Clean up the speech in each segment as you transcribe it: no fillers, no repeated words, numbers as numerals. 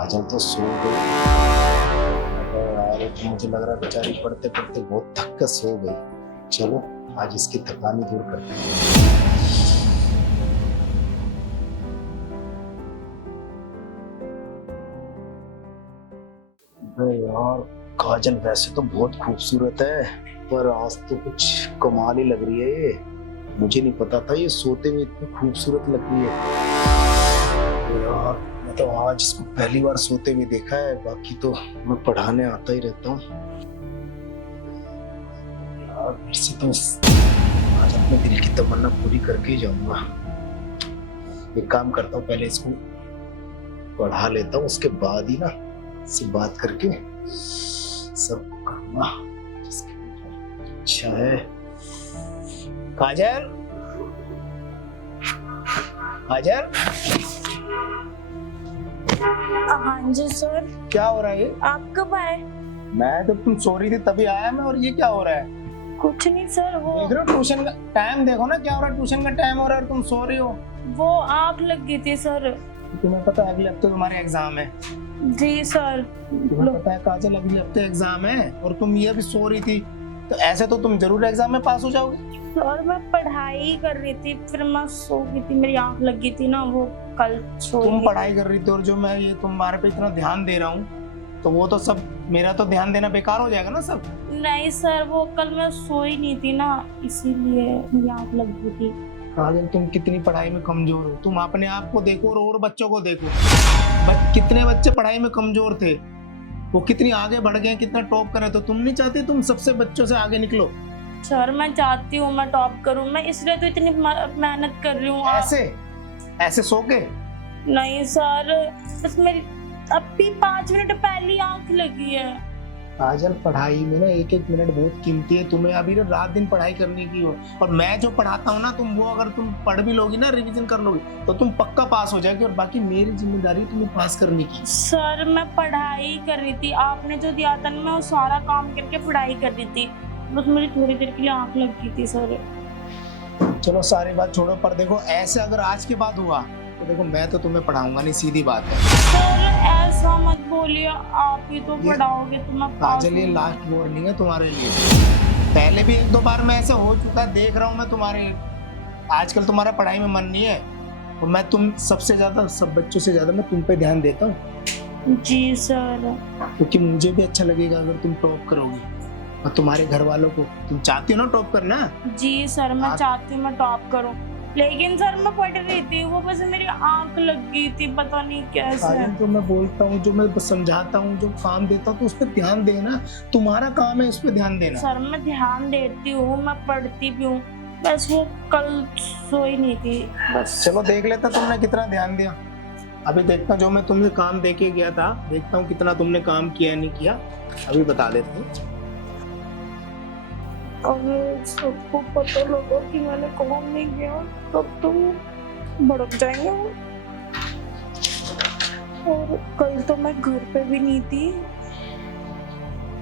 काजल तो सो गई। यार तो मुझे लग रहा है बेचारी पढ़ते पढ़ते बहुत थक कर सो गई। चलो आज इसकी थकानी दूर करते हैं। अरे यार काजल वैसे तो बहुत खूबसूरत है, पर आज तो कुछ कमाल ही लग रही है ये। मुझे नहीं पता था ये सोते हुए इतनी खूबसूरत लग रही है। तो यार मैं तो आज इसको पहली बार सोते हुए देखा है, बाकी तो मैं पढ़ाने आता ही रहता हूँ। यार वैसे तो आज अपने दिल की तमन्ना पूरी करके ही जाऊंगा। एक काम करता हूँ, पहले इसको पढ़ा लेता हूँ, उसके बाद ही ना से बात करके सब करना। अच्छा है काजल, काजल। हाँ जी सर। क्या हो रहा है ये? आप कब आए? मैं तो तुम सो रही थी तभी आया मैं, और ये क्या हो रहा है? कुछ नहीं सर, वो देख रहे हो ट्यूशन का टाइम, देखो ना क्या हो रहा है, ट्यूशन का टाइम हो रहा है और तुम सो रही हो। वो आग लग गई थी सर। तुम्हें पता है अगले हफ्ते तुम्हारे एग्जाम है? जी सर। तुम्हें पता है काजल अगले हफ्ते एग्जाम है और तुम ये भी सो रही थी, तो ऐसे तो तुम जरूर एग्जाम में पास हो जाओगे। सर मैं पढ़ाई कर रही थी, फिर मैं सो गई थी, मेरी आंख लग गई थी ना, वो कल सो तुम गई। पढ़ाई कर रही थी और जो मैं ये तुम्हारे पे इतना ध्यान दे रहा हूँ, तो वो तो सब मेरा तो ध्यान देना बेकार हो जाएगा ना सब। नहीं सर, वो कल मैं सोई नहीं थी ना, इसीलिए मेरी आंख लग गई थी। काजल तुम कितनी पढ़ाई में कमजोर हो, तुम अपने आप को देखो और बच्चों को देखो। कितने बच्चे पढ़ाई में कमजोर थे, वो कितनी आगे बढ़ गए, कितना टॉप करे, तो तुम नहीं चाहती तुम सबसे बच्चों से आगे निकलो? सर मैं चाहती हूँ मैं टॉप करूँ, मैं इसलिए तो इतनी मेहनत कर रही हूँ। ऐसे ऐसे सो के? नहीं सर, बस मेरी अभी 5 मिनट पहले आंख लगी है। काजल पढ़ाई में ना एक एक मिनट बहुत कीमती है, तुम्हें अभी ना रात दिन पढ़ाई करने की हो, और मैं जो पढ़ाता हूँ ना, तुम वो अगर तुम पढ़ भी लोगी ना, रिवीजन कर लोगी, तो तुम पक्का पास हो जाएगी, और बाकी मेरी जिम्मेदारी तुम्हें पास करने की। सर मैं पढ़ाई कर रही थी, आपने जो दिया था ना मैं वो सारा काम करके पढ़ाई कर रही थी, बस मेरी थोड़ी देर के लिए आंख लग गई थी सर। चलो सारी बात छोड़ो, पर देखो ऐसे अगर आज के बाद हुआ तो देखो मैं तो तुम्हें पढ़ाऊंगा नहीं, सीधी बात है। सर ऐसा मत बोलिए, आप ही तो पढ़ाओगे तो मैं पास काजल ये लास्ट वार्निंग है तुम्हारे लिए। पहले भी एक दो बार में ऐसे हो चुका है, देख रहा हूँ मैं तुम्हारे, आजकल तुम्हारा पढ़ाई में मन नहीं है, और मैं तुम सबसे ज्यादा, सब बच्चों से ज्यादा मैं तुम पे ध्यान देता हूँ। जी सर। क्योंकि मुझे भी अच्छा लगेगा अगर तुम टॉप करोगी, और तुम्हारे घर वालों को, तुम चाहती हो ना टॉप करना? जी सर मैं चाहती हूँ मैं टॉप करूँ, लेकिन सर मैं पढ़ रही थी, वो बस मेरी आंख लग गई थी, पता नहीं कैसे। जो मैं बोलता हूँ, जो मैं समझाता हूँ, जो काम देता हूँ, तो उस पर ध्यान देना, तुम्हारा काम है उस पर ध्यान देना। सर मैं ध्यान देती हूँ, मैं पढ़ती भी हूँ, बस वो कल सोई नहीं थी बस। चलो देख लेता तुमने कितना ध्यान दिया। अभी देखता जो मैं तुम्हें काम देके गया था, देखता हूँ कितना तुमने काम किया नहीं किया, अभी बता देता हूँ। अगर सबको पता लगा कि मैंने काम नहीं किया तब तो भड़क जाएंगे, और कल तो मैं घर पे भी नहीं थी,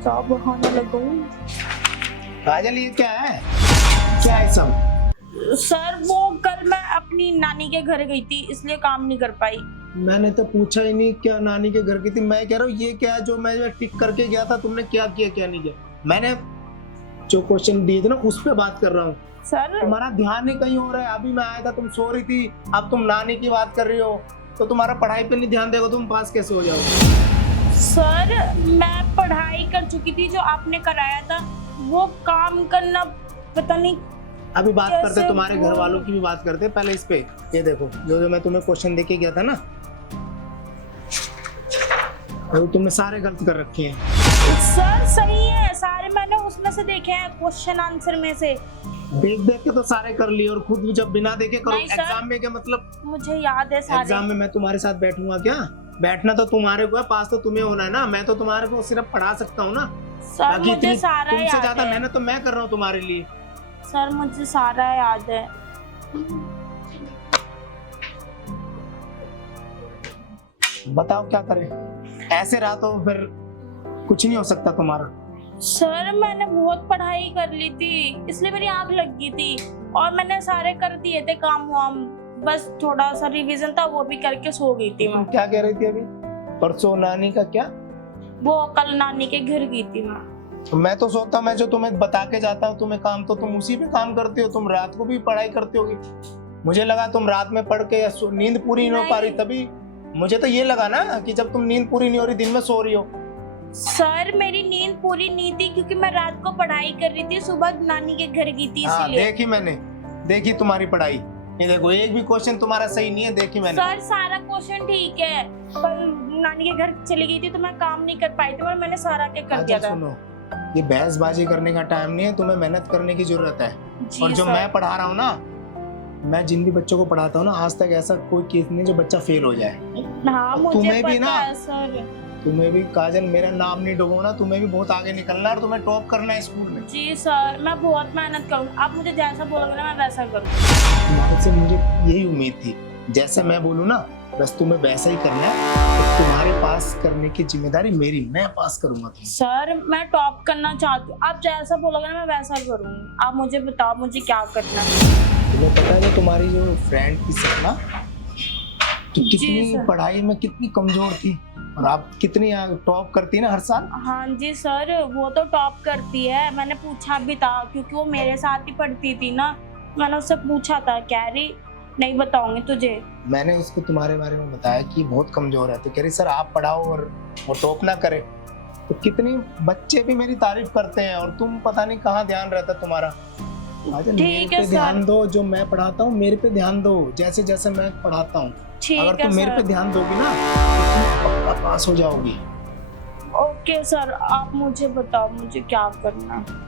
क्या बहाना लगाऊं। काजल ये क्या है, क्या है सब? सर वो कल मैं अपनी नानी के घर गई थी, इसलिए काम नहीं कर पाई। मैंने तो पूछा ही नहीं क्या नानी के घर की थी, मैं कह रहा हूँ ये क्या है जो मैं टिक करके गया था, तुमने क्या किया क्या नहीं किया। मैंने जो क्वेश्चन दिए थे ना उस पे बात कर रहा हूँ। सर तुम्हारा ध्यान ही कहीं हो रहा है, अभी मैं आया था तुम सो रही थी, अब तुम नानी की बात कर रही हो, तो तुम्हारा पढ़ाई पे नहीं ध्यान देगा, तुम पास कैसे हो जाओगे? सर मैं पढ़ाई कर चुकी थी, जो आपने कराया था वो काम करना पता नहीं। अभी बात करते तुम्हारे घर वालों की भी बात करते, पहले इस पे ये देखो, जो मैं तुम्हें क्वेश्चन देके गया था ना, तो तुमने सारे गलत कर रखे हैं। सर सही है, सारे मैंने उसमें से देखे हैं, क्वेश्चन आंसर में से देख देख के तो सारे कर लिए, और खुद जब बिना देखे करो एग्जाम में, क्या मतलब? मुझे याद है सारे। एग्जाम में मैं तुम्हारे साथ बैठूंगा क्या? बैठना तो तुम्हारे को है, पास तो तुम्हें होना है ना, मैं तो तुम्हारे को सिर्फ पढ़ा सकता हूँ ना। सर मुझे सारा याद है, तुमसे ज्यादा मेहनत तो मैं कर रहा हूँ तुम्हारे लिए। सर मुझे सारा याद है। बताओ क्या करें, ऐसे रहा तो फिर कुछ नहीं हो सकता तुम्हारा। सर मैंने बहुत पढ़ाई कर ली थी, इसलिए मेरी आंख लग गई थी, और मैंने सारे कर दिए थे काम वाम, बस थोड़ा सा रिवीजन था वो भी करके सो गई थी मैं। क्या कह रही थी अभी? परसों नानी का क्या? वो कल नानी के घर गई थी मैं। तो मैं तो सोचता, मैं जो तुम्हें बता के जाता हूँ तुम्हें काम, तो तुम उसी पे काम करते हो। तुम रात को भी पढ़ाई करते होगी। मुझे लगा तुम रात में पढ़ के या नींद पूरी नहीं हो पा रही, तभी मुझे तो ये लगा ना कि जब तुम नींद पूरी नहीं हो रही, दिन में सो रही हो। सर मेरी नींद पूरी नहीं थी क्योंकि मैं रात को पढ़ाई कर रही थी, सुबह नानी के घर गई थी हाँ, इसलिए। देखी मैंने, देखी तुम्हारी पढ़ाई। ये देखो, एक भी क्वेश्चन तुम्हारा सही नहीं है, देखी मैंने। सर सारा क्वेश्चन ठीक है, पर नानी के घर चली गई थी तो मैं काम नहीं कर पाई थी और मैंने सारा के कर दिया था। सुनो, ये बहसबाजी करने का टाइम नहीं है, तुम्हें मेहनत करने की जरूरत है। जी और जो सर। मैं पढ़ा रहा हूँ ना, मैं जिन भी बच्चों को पढ़ाता हूँ ना, आज तक ऐसा कोई केस नहीं जो बच्चा फेल हो जाए। हाँ मुझे तुम्हें भी पता ना- है सर। तुम्हें भी काजल, मेरा नाम नहीं डुबोना, तुम्हें भी बहुत आगे निकलना है और तुम्हें टॉप करना है स्कूल में। जी सर मैं बहुत मेहनत करूँगी, आप मुझे जैसा बोलोगे ना मैं वैसा करूँगी। तुम्हारे से मुझे यही उम्मीद थी, जैसे मैं बोलूँ ना बस तुम्हें वैसा ही करना है। तो तुम्हारे पास करने की जिम्मेदारी मेरी, मैं पास करूंगा तुम्हें। सर मैं टॉप करना चाहती हूँ, आप जैसा बोलोगे ना मैं वैसा करूँगी। आप मुझे बताओ मुझे क्या करना है। तुम्हें पता है ना तुम्हारी जो फ्रेंड थी सपना, तो जी कितनी सर। पढ़ाई में कितनी कमजोर थी, और आप कितनी टॉप करती ना हर साल। हाँ जी सर वो तो टॉप करती है, मैंने पूछा भी था क्योंकि वो मेरे साथ ही पढ़ती थी ना। मैंने उससे पूछा था, कह रही नहीं बताऊंगी तुझे। मैंने उसको तुम्हारे बारे में बताया कि बहुत कमजोर है, तो कह रही सर आप पढ़ाओ और वो टॉप ना करे। तो कितनी बच्चे भी मेरी तारीफ करते हैं और तुम पता नहीं कहाँ ध्यान रहता तुम्हारा। मेरे ठीक है पे सर। ध्यान दो, जो मैं पढ़ाता हूँ मेरे पे ध्यान दो, जैसे जैसे मैं पढ़ाता हूँ। ठीक अगर है तुम मेरे पे सर। ध्यान दोगी ना तो तुम पक्का पास हो जाओगी। ओके सर आप मुझे बताओ मुझे क्या करना है।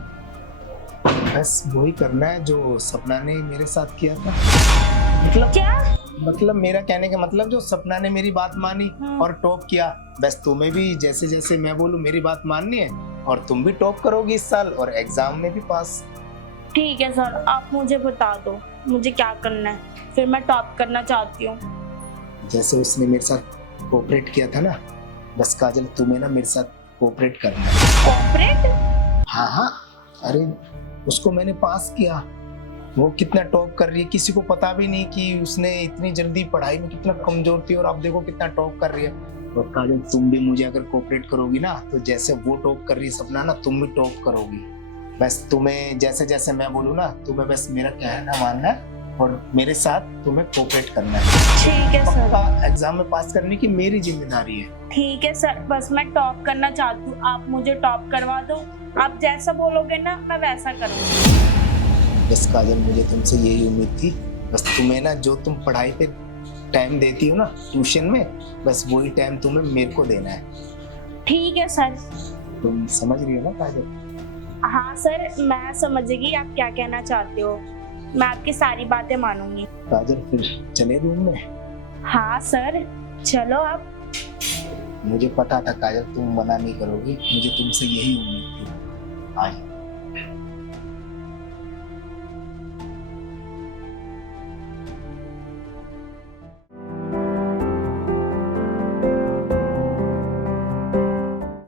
बस वही करना है जो सपना ने मेरे साथ किया था। मतलब क्या? मतलब मेरा कहने का मतलब, जो सपना ने मेरी बात मानी और टॉप किया, बस तुम्हें भी जैसे जैसे मैं बोलूं मेरी बात माननी है और तुम भी टॉप करोगी इस साल और एग्जाम में भी पास। ठीक है सर आप मुझे बता दो मुझे क्या करना है, फिर मैं टॉप करना चाहती हूँ। जैसे उसने मेरे साथ कोऑपरेट किया था ना, बस काजल तुम्हें ना मेरे साथ कोऑपरेट करना है। कोऑपरेट? हाँ हाँ, अरे उसको मैंने पास किया, वो कितना टॉप कर रही है, किसी को पता भी नहीं कि उसने इतनी जल्दी पढ़ाई में कितना कमजोर थी और अब देखो कितना टॉप कर रही है। और काजल तुम भी मुझे अगर कोऑपरेट करोगी ना, तो जैसे वो टॉप कर रही है सपना ना, तुम भी टॉप करोगी। बस तुम्हें जैसे जैसे मैं बोलूँ ना, तुम्हें बस मेरा कहना मानना है और मेरे साथ तुम्हें कोऑपरेट करना है। ठीक है सर। पक्का एग्जाम में पास करने की मेरी जिम्मेदारी है। ठीक है सर बस मैं टॉप करना चाहती हूँ, आप मुझे टॉप करवा दो। आप जैसा बोलोगे ना मैं वैसा करूँगी। बस काजल मुझे तुमसे यही उम्मीद थी, बस तुम्हें ना जो तुम पढ़ाई पे टाइम देती हो ना ट्यूशन में, बस वही टाइम तुम्हें मेरे को देना है। ठीक है सर। तुम समझ रही हो ना काजल? हाँ सर मैं समझ गई आप क्या कहना चाहते हो, मैं आपकी सारी बातें मानूंगी। काजल फिर चले रूम में? हाँ सर चलो आप। मुझे पता था काजल तुम मना नहीं करोगी, मुझे तुमसे यही उम्मीद थी। आए।